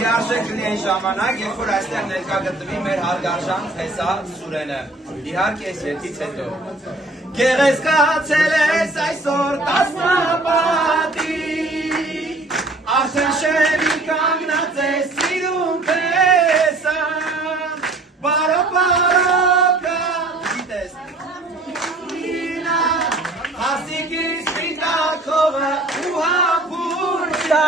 լիարժեք կլինի այն ժամանակ, երբ որ այստեղ ներկա գտնվի մեր հարգարժան Ֆեսա Սուրենը։ Իհարկե այս երգից հետո։ Գեղեցկացել ես այսօր տասնապատի, արդեն շեմի կանգնած ես սիրուն Ֆեսան, բարով կա, գիտես, հասիկի սպիտակովը ու հապուր կա,